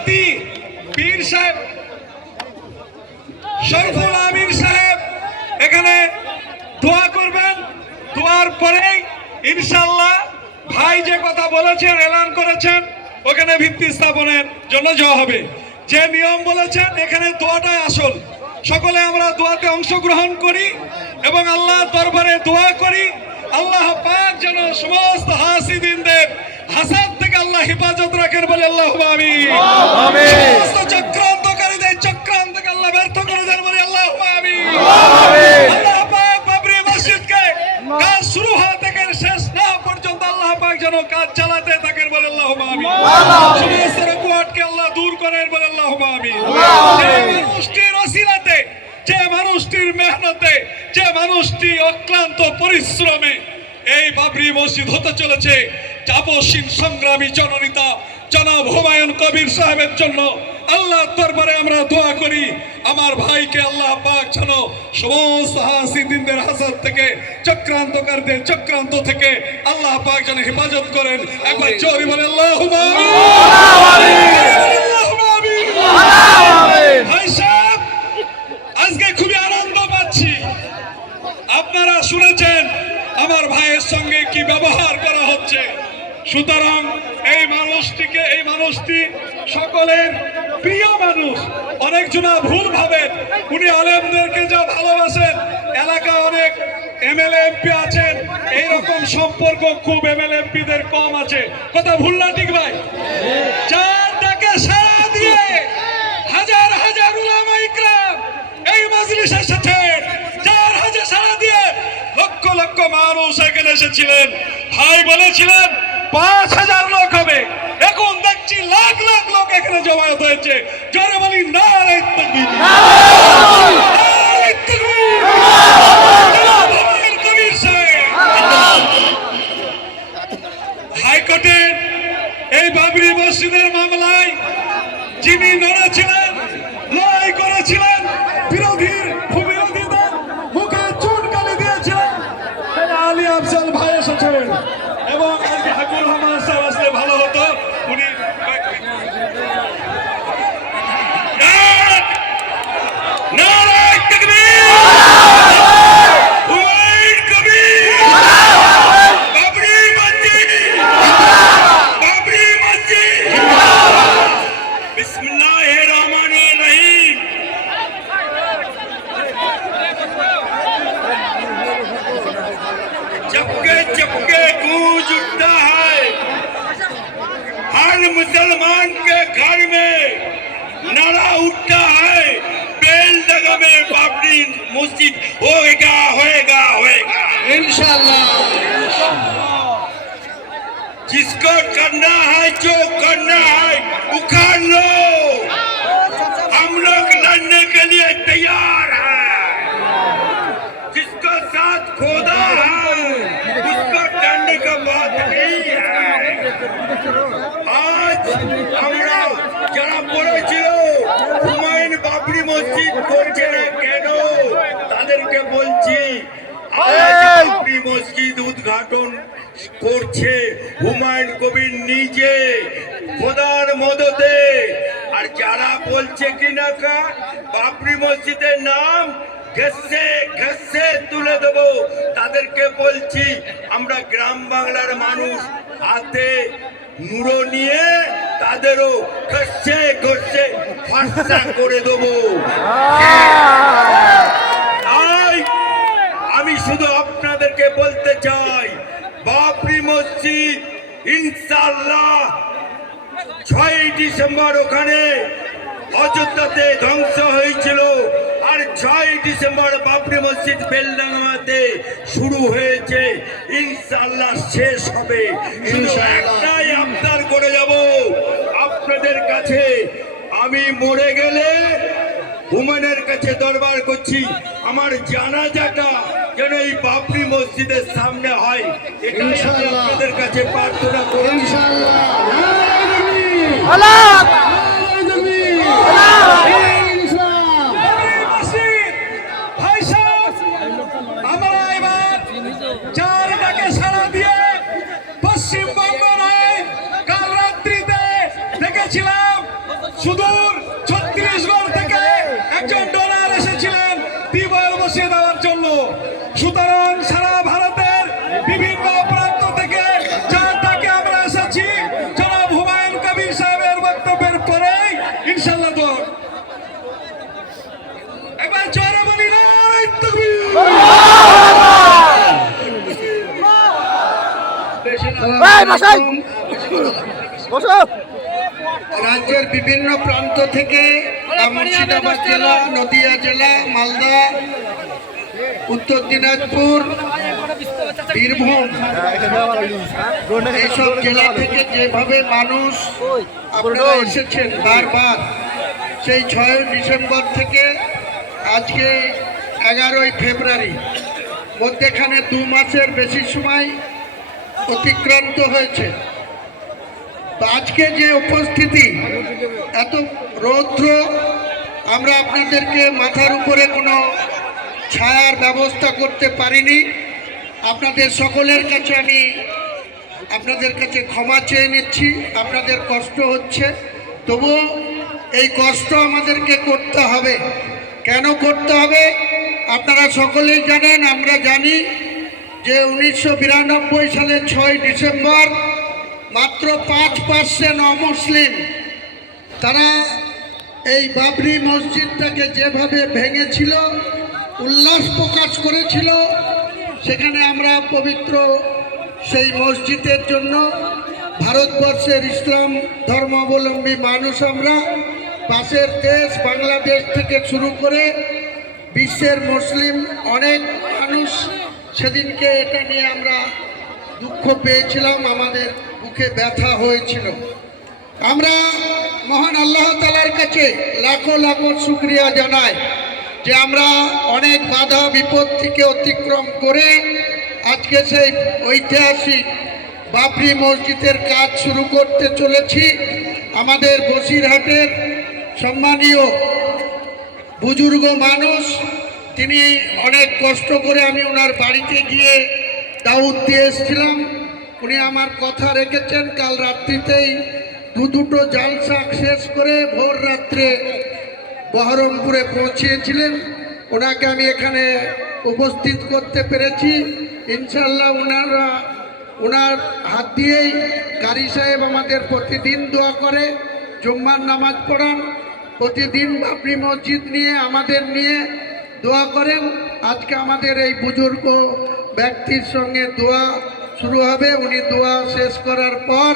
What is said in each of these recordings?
জাতি পীর সাহেব শরফুল আমিন সাহেব এখানে দোয়া করবেন। দোয়ার পরেই ইনশাআল্লাহ ভাই যে কথা বলেছেন, এলান করেছেন, ওখানে ভিত্তি স্থাপনের জন্য যাওয়া হবে। যে নিয়ম বলেছেন এখানে দোয়াটাই আসল। সকলে আমরা দোয়াতে অংশগ্রহণ করি এবং আল্লাহর দরবারে দোয়া করি আল্লাহ পাক যেন সমস্ত হাসিদিনদের হাসাদ থেকে আল্লাহ হেফাজত রাখেন, বলে আল্লাহুম্মা আমিন। সমস্ত চক্রান্তকারীদের চক্রান্ত থেকে আল্লাহ ব্যর্থ করে দেন, বলে আল্লাহুম্মা আমিন। আল্লাহ পাক বাবরি মসজিদকে কাজ শুরু হওয়া থেকে শেষ না পর্যন্ত আল্লাহ পাক যেন কাজ চালাতে থাকেন, বলে আল্লাহুম্মা আমিন। সমস্ত রুকুয়াতকে আল্লাহ দূর করেন, বলে আল্লাহুম্মা আমিন। যে মানুষটির ওসিলাতে, যে মানুষটির মেহনতে, যে মানুষটি অক্লান্ত পরিশ্রমে এই বাবরি মসজিদ হতে চলেছে, যাবতীয় সংগ্রামী জননেতা জনাব হুমায়ুন কবির সাহেবের জন্য আল্লাহ দরবারে আমরা দোয়া করি আমার ভাইকে আল্লাহ পাক যেন সমস্ত হাসিদিনদের হাসাদ থেকে, চক্রান্তকারীদের চক্রান্ত থেকে আল্লাহ পাক যেন হেফাজত করেন। একবার জোরে বলে আল্লাহুম্মা আমিন। ভাই সাহেব, আজকে খুবই আনন্দ পাচ্ছি। আপনারা শুনেছেন আমার ভাইয়ের সঙ্গে কি ব্যবহার করা হচ্ছে। সুতরাং এই মানুষটি সকলের প্রিয় মানুষ। অনেকজনা ভুল ভাবেন উনি আলেমদেরকে যা ভালোবাসেন, এলাকা অনেক এমএলএ এমপি আছেন, এইরকম সম্পর্ক খুব এমএলএ এমপিদের কম আছে। কথা ভুল না ঠিক ভাই? যার ডাকে সাড়া দিয়ে হাজার হাজার উলামা ইকরাম এই মজলিসে এসেছেন, যার হাজার সাড়া দিয়ে লক্ষ লক্ষ মানুষ এখানে এসেছিলেন। ভাই বলেছিলেন ৫,০০০ লোক হবে, এখন দেখছি লাখ লাখ লোক এখানে জমায়েত হয়েছে। জোরে বলি নারায়ে তাকবীর। হাইকোর্টের এই বাবরি মসজিদের মামলায় যিনি লড়েছিলেন, লড়াই করেছিলেন, বিরোধীদের মুখে চুনকালি দিয়েছিলেন, আলী আফজাল ভাই এসেছেন এবং হাকুল রহমান সাহেব আসলে ভালো হতো। উনি मुसलमान के घर में नारा उठता है, बेलदगा में बाबरी मस्जिद होएगा होएगा होएगा इंशाल्लाह। जिसको करना है, जो करना है उखाड़ लो, हम लोग लड़ने के लिए तैयार हैं। जिसको साथ खोदा है उसको डरने का बात नहीं है। আমরা যারা বলেছিল হুমায়ুন বাবরি মসজিদ করছে না কেন, তাদেরকে বলছি বাবরি মসজিদ উদ্ঘাটন করছে হুমায়ুন কবির নিজে, খোদার মদতে। আর যারা বলছে কিনা বাবরি মসজিদের নাম ঘেঁষে ঘেঁষে তুলে দেব, তাদেরকে বলছি আমরা গ্রাম বাংলার মানুষ, হাতে নুরো নিয়ে তাদেরও ঘষে ঘষে ফাঁসা করে দেবো। আমি শুধু আপনাদেরকে বলতে চাই, বাবরি মসজিদ ইনশাআল্লাহ ৬ ডিসেম্বর ওখানে অযোধ্যাতে ধ্বংস হয়েছিল, আর ৬ ডিসেম্বর বাবরি মসজিদ বেলডাঙ্গাতে শুরু হয়েছে, ইনশাআল্লাহ শেষ হবে। শুধু একটাই আবদার করে যাব আপনাদের কাছে, আমি মরে গেলে হুমায়ুনের কাছে দরবার করছি আমার জানাজাটা যেন এই বাবরি মসজিদের সামনে হয়, এটাই আমি আপনাদের কাছে প্রার্থনা করি। সুদূর ছত্তিশগড় থেকে একজন ডোনার এসেছিলেন টিউবওয়েল বসিয়ে দেওয়ার জন্য। সুতরাং সারা ভারতের বিভিন্ন প্রান্ত থেকে যার তাকে আমরা এসেছি জনাব হুমায়ুন কবির সাহেবের বক্তব্যের পরেই ইনশাল্লাহ দোয়া। একবার জোরে বলি নারে তাকবীর। রাজ্যের বিভিন্ন প্রান্ত থেকে মুর্শিদাবাদ জেলা, নদিয়া জেলা, মালদা, উত্তর দিনাজপুর, বীরভূম এইসব জেলা থেকে যেভাবে মানুষ আপনারা এসেছেন বারবার, সেই 6 ডিসেম্বর থেকে আজকে 11ই ফেব্রুয়ারি মধ্যেখানে 2 মাসের বেশি সময় অতিক্রান্ত হয়েছে। তো আজকে যে উপস্থিতি, এত রৌদ্র, আমরা আপনাদেরকে মাথার উপরে কোনো ছায়ার ব্যবস্থা করতে পারিনি। আপনাদের সকলের কাছে আমি আপনাদের কাছে ক্ষমা চেয়ে নিচ্ছি। আপনাদের কষ্ট হচ্ছে, তবু এই কষ্ট আমাদেরকে করতে হবে। কেন করতে হবে আপনারা সকলেই জানেন, আমরা জানি যে 1992 সালের 6 ডিসেম্বর মাত্র 5% অমুসলিম তারা এই বাবরি মসজিদটাকে যেভাবে ভেঙেছিল, উল্লাস প্রকাশ করেছিল, সেখানে আমরা পবিত্র সেই মসজিদের জন্য ভারতবর্ষের ইসলাম ধর্মাবলম্বী মানুষ, আমরা পাশের দেশ বাংলাদেশ থেকে শুরু করে বিশ্বের মুসলিম অনেক মানুষ সেদিনকে এটা নিয়ে আমরা দুঃখ পেয়েছিলাম, আমাদের বুকে ব্যথা হয়েছিল। আমরা মহান আল্লাহ তাআলার কাছে লাখো লাখো শুকরিয়া জানাই যে আমরা অনেক বাধা বিপত্তিকে অতিক্রম করে আজকে সেই ঐতিহাসিক বাবরি মসজিদের কাজ শুরু করতে চলেছি। আমাদের বসিরহাটের সম্মানীয় বুজুর্গ মানুষ, তিনি অনেক কষ্ট করে, আমি ওনার বাড়িতে গিয়ে দাউদ দিয়ে এসেছিলাম, উনি আমার কথা রেখেছেন। কাল রাত্রিতেই দুটো জালসা শেষ করে ভোর রাত্রে বহরমপুরে পৌঁছিয়েছিলেন। ওনাকে আমি এখানে উপস্থিত করতে পেরেছি। ইনশাল্লাহ ওনার হাত দিয়েই কারি সাহেব আমাদের প্রতিদিন দোয়া করে, জুম্মার নামাজ পড়ান, প্রতিদিন বাবরি মসজিদ নিয়ে আমাদের নিয়ে দোয়া করেন। আজকে আমাদের এই বুজুর্গ ব্যক্তির সঙ্গে দোয়া শুরু হবে। উনি দোয়া শেষ করার পর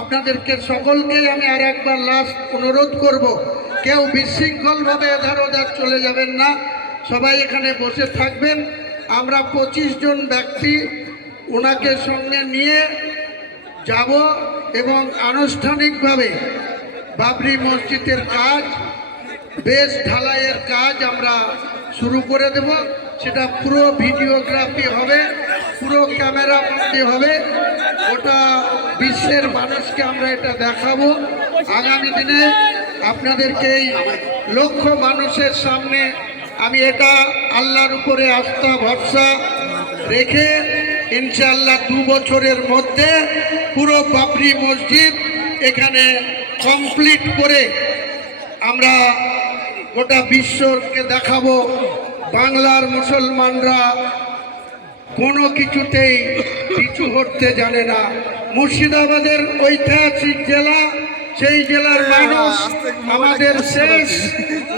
আপনাদেরকে সকলকেই আমি আর একবার লাস্ট অনুরোধ করব, কেউ বিশৃঙ্খলভাবে এধার ওধার চলে যাবেন না, সবাই এখানে বসে থাকবেন। আমরা 25 জন ব্যক্তি ওনাকে সঙ্গে নিয়ে যাব এবং আনুষ্ঠানিকভাবে বাবরি মসজিদের কাজ, বেশ ঢালাইয়ের কাজ আমরা শুরু করে দেব। সেটা পুরো ভিডিওগ্রাফি হবে, পুরো ক্যামেরা বন্দি হবে, গোটা বিশ্বের মানুষকে আমরা এটা দেখাবো। আগামী দিনে আপনাদেরকে এই লক্ষ মানুষের সামনে আমি এটা আল্লাহর উপরে আস্থা ভরসা রেখে ইনশাআল্লাহ 2 বছরের মধ্যে পুরো বাবরি মসজিদ এখানে কমপ্লিট করে আমরা গোটা বিশ্বকে দেখাবো বাংলার মুসলমানরা কোনো কিছুতেই পিছু হটতে জানে না। মুর্শিদাবাদের ঐতিহাসিক জেলা, সেই জেলার মানুষ আমাদের শেষ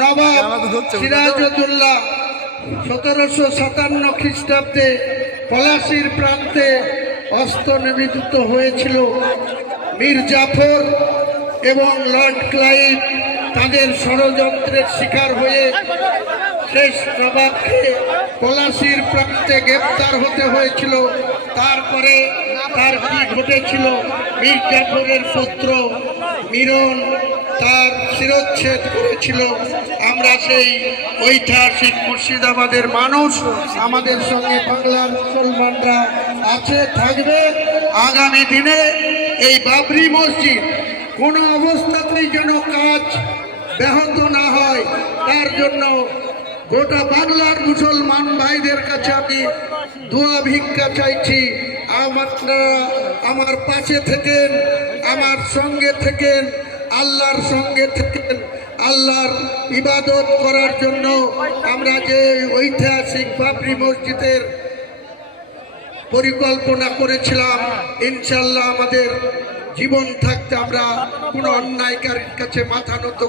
নবাব সিরাজউদ্দৌলা 1757 খ্রিস্টাব্দে পলাশির প্রান্তে অস্ত্র নিবেদিত হয়েছিল। মীর জাফর এবং লর্ড ক্লাইভ তাদের ষড়যন্ত্রের শিকার হয়ে শেষ নবাবকে পলাশির প্রান্তে গ্রেপ্তার হতে হয়েছিল। তারপরে তার কি ঘটেছিল, মীর জাফরের পুত্র মিরন তার শিরচ্ছেদ করেছিল। আমরা সেই ঐতিহাসিক মুর্শিদাবাদের মানুষ, আমাদের সঙ্গে বাংলার মুসলমানরা আছে, থাকবে। আগামী দিনে এই বাবরি মসজিদ কোনো অবস্থাতেই যেন কাজ ব্যাহত না হয়, তার জন্য গোটা বাংলার মুসলমান ভাইদের কাছে আমি দোয়া ভিক্ষা চাইছি। আপনারা আমার পাশে থেকেন, আমার সঙ্গে থেকেন, আল্লাহর সঙ্গে থাকেন, আল্লাহর ইবাদত করার জন্য আমরা যে ঐতিহাসিক বাবরি মসজিদের পরিকল্পনা করেছিলাম, ইনশাল্লাহ আমাদের জীবন থাকতে আমরা কোনো অন্যায়কারীর কাছে মাথা নত